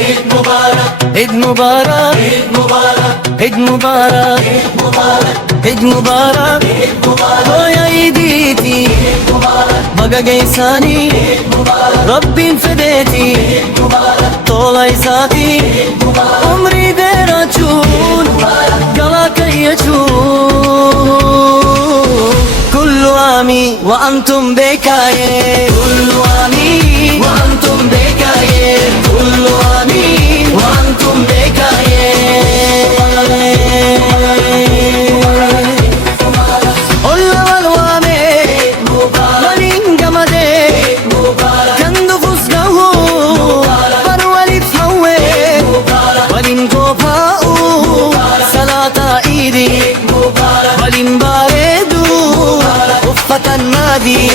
عيد مبارك، عيد مبارك، عيد مبارك، عيد مبارك، عيد مبارك، عيد مبارك. عيد مبارك، ويا عيديتي عيد مبارك، بقى قيساني عيد مبارك، ربي انفديتي عيد مبارك، طول عيساتي عيد مبارك، عمري غير أجون قلاك يجون. كل عامي وأنتم بخير، كل عامي وأنتم بخير، كل عامي وأنتم بخير. الله والوامي مالين قمدي كندو فسقه برولي تحوي ولين قفاؤه صلاة عيدي ولين باردو وفة النادي.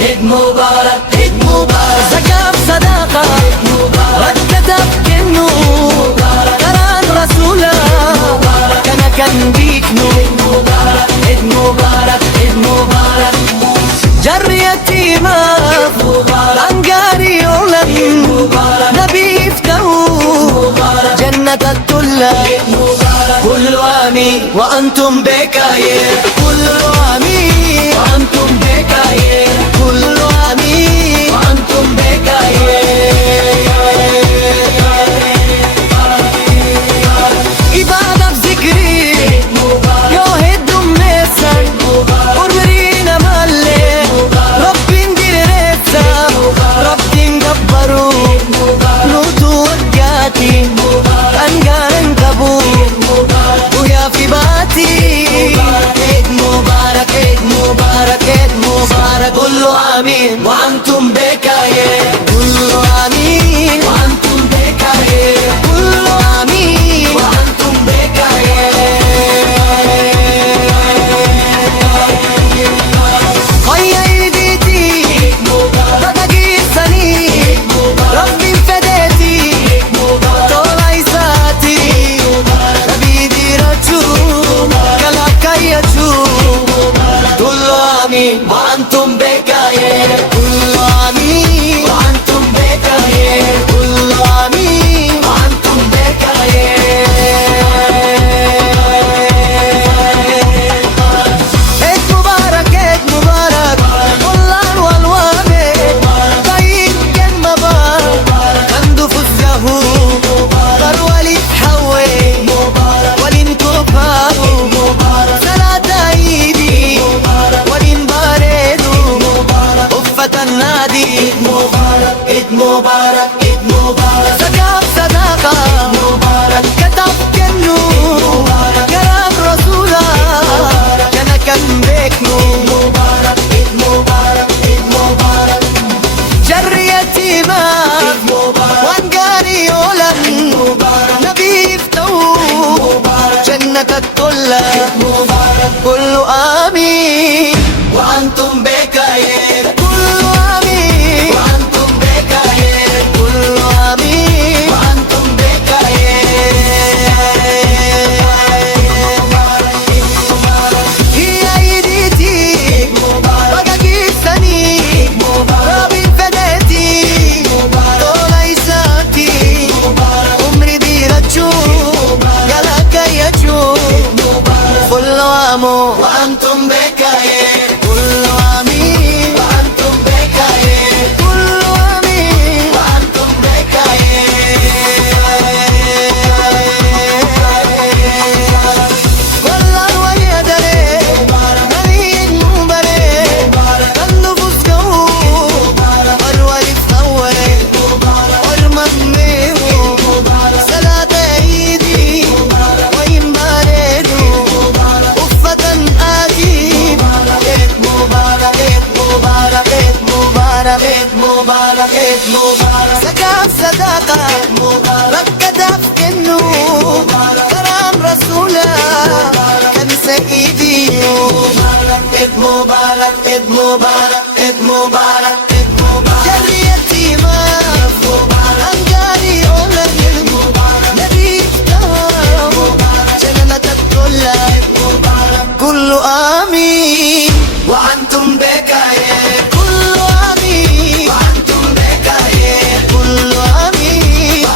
عيد مبارك، عيد مبارك، زكاة صداقة ركتب كنو كران رسولا كان بيكنو. عيد مبارك، عيد مبارك، جريتي ما أنقاري أولاد نبي يفتحو جنة الطلة. كل عامي وأنتم بخير، كل عامي وأنتم بخير، كل عامي وأنتم بخير. إبادة بذكري يوهد مسر ورورينا مالي ربي ندير ريسا ربي نقبرو نوتو وقاتي أنقار نقبو ويا في باتي. عيد مبارك، عيد مبارك، عيد مبارك. كل آمين وأنتم بخير، كل آمين وأنتم بخير، كل آمين وأنتم بخير. هيا عيدتي بقى قيساني ربي انفديتي طول عيساتي نبي ديرتو كلاك يجو. كل آمين وأنتم بخير، كل آمين وأنتم بخير، كل آمين وأنتم بخير. عيد مبارك، عيد مبارك، والله والوامي طيب كان مبارك عنده فزه برولي تحوي ولين كفاه صلاة عيدي ولين باردو وفة النادي. عيد مبارك، عيد مبارك، زكاة صداقة كتب كنو كلام رسولا كان بيكنو. عيد مبارك، عيد مبارك، جريتي ما وانقاري أولاد نبي يفتحو جنة الطلة. كل آمين وأنتم بخير، كل آمين وأنتم بخير، كل آمين وأنتم بخير. هي عيدتي بقى قيساني ربي انفديتي طول عيساتي عمري ديرتشو قالك يجو. كل عام وأنتم بخير، كل آمين وأنتم بخير، كل آمين وأنتم بخير. والله ويا دري مليين مباري كنو فسقو برولي تحوي والمميو صلاة عيدي وين باردو وفة آتي. عيد مبارك، عيد مبارك، عيد مبارك، عيد مبارك، عيد مبارك، زكاة صداقة ركض كنو كرام رسولا كان سيدي. عيد مبارك، عيد مبارك، عيد مبارك، عيد مبارك. جريتي ما أنقاري أولاد نبي يفتحو جنة الطلة. كل آمين وأنتم بخير، كل آمين وأنتم بخير، كل آمين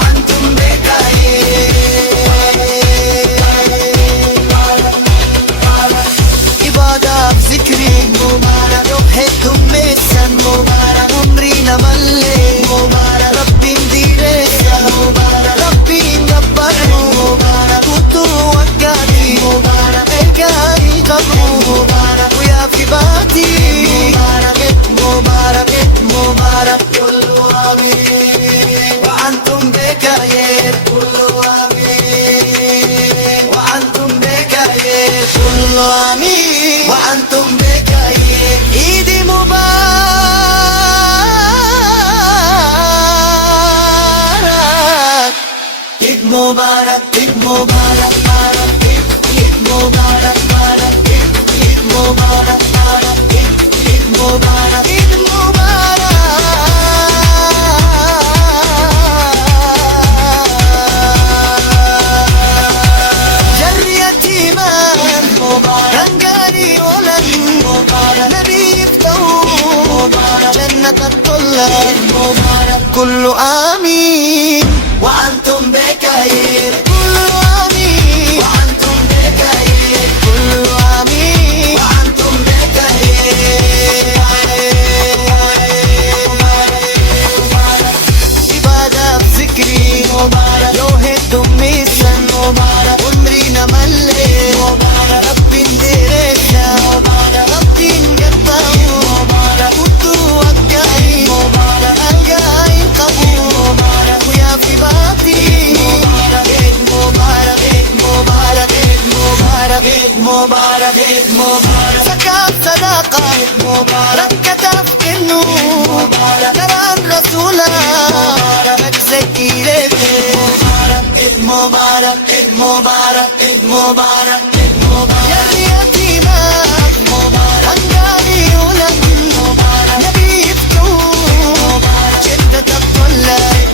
مبارك عيد مبارك عيد مبارك عيد مبارك عيد مبارك عيد مبارك جر يتيمان رنقاني ولن نبي يفتحوا جنة الطلاب كل آمين وأنتم بخير كل آمين وأنتم بخير كل آمين وأنتم بخير عبادة بذكري يوهد دمي سن عمرنا ملي ربي نديرنا ربي نقطعه كنتو وقعي القاي قبول ويا في باطي عيد مبارك عيد مبارك عيد مبارك عيد مبارك عيد مبارك زكاة صداقة عيد مبارك كتب إنه كرم رسوله بكزكي لك عيد مبارك عيد مبارك عيد مبارك عيد مبارك يا اليتيمة رنقاني ولن نبي يفتحوا جنة الطلاب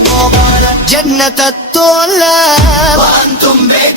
جنة الطلاب وأنتم بخير